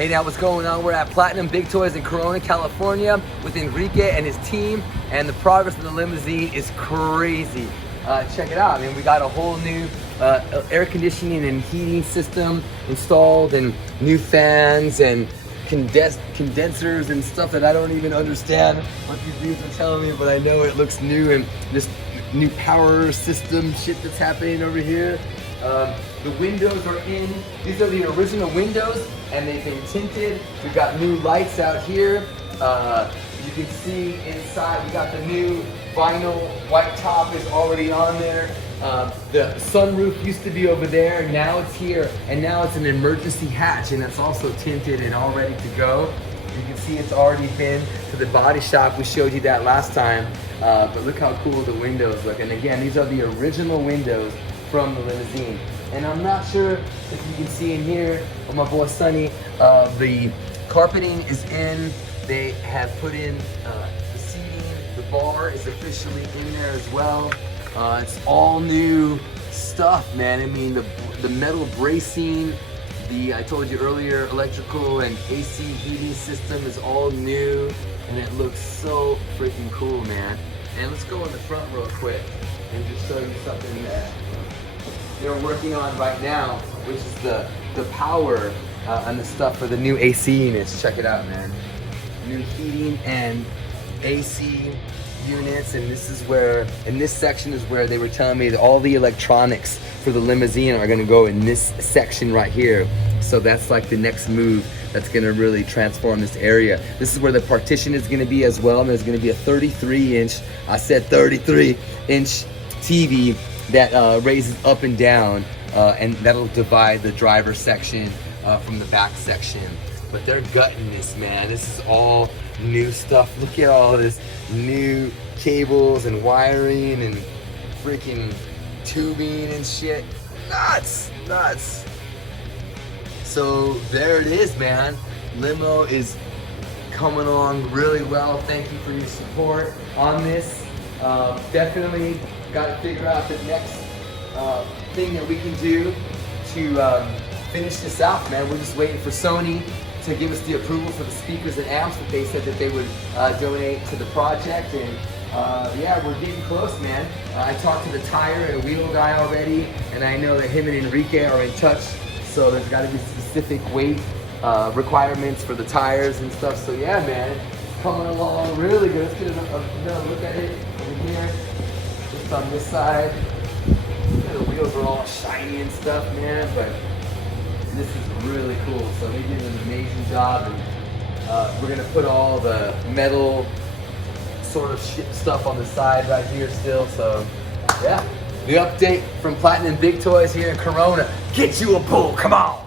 Hey, now what's going on? We're at Platinum Big Toys in Corona, California with Enrique and his team, and the progress of the limousine is crazy. Check it out. I mean, we got a whole new air conditioning and heating system installed, and new fans and condensers and stuff that I don't even understand what these dudes are telling me, but I know it looks new, and this new power system shit that's happening over here. The windows are in. These are the original windows, and they've been tinted. We've got new lights out here. You can see inside, we got the new vinyl white top is already on there. The sunroof used to be over there, now it's here, and now it's an emergency hatch, and that's also tinted and all ready to go. You can see it's already been to the body shop. We showed you that last time, but look how cool the windows look. And again, these are the original windows from the limousine. And I'm not sure if you can see in here, with my boy Sonny, the carpeting is in. They have put in the seating. The bar is officially in there as well. It's all new stuff, man. I mean, the metal bracing, I told you earlier, electrical and AC heating system is all new, and it looks so freaking cool, man. And let's go in the front real quick and just show you something that they're working on right now, which is the power and the stuff for the new AC units. Check it out, man. New heating and AC units, and this is where, in this section is where they were telling me that all the electronics for the limousine are gonna go in this section right here. So that's like the next move that's gonna really transform this area. This is where the partition is gonna be as well, and there's gonna be a 33-inch, I said 33-inch TV that raises up and down, and that'll divide the driver section from the back section. But they're gutting this, man. This is all new stuff. Look at all this new cables and wiring and freaking tubing and shit. Nuts, nuts. So there it is, man. Limo is coming along really well. Thank you for your support on this. Definitely got to figure out the next thing that we can do to finish this out, man. We're just waiting for Sony to give us the approval for the speakers and amps that they said that they would donate to the project, and yeah, we're getting close, man. I talked to the tire and wheel guy already, and I know that him and Enrique are in touch, so there's got to be specific weight requirements for the tires and stuff. So yeah, man, it's coming along really good. Let's get another look at it over here, just on this side. The wheels are all shiny and stuff, man, but this is really cool. So they did an amazing job, and we're gonna put all the metal sort of stuff on the side right here still. So yeah, the update from Platinum Big Toys here in Corona. Get you a pull, come on.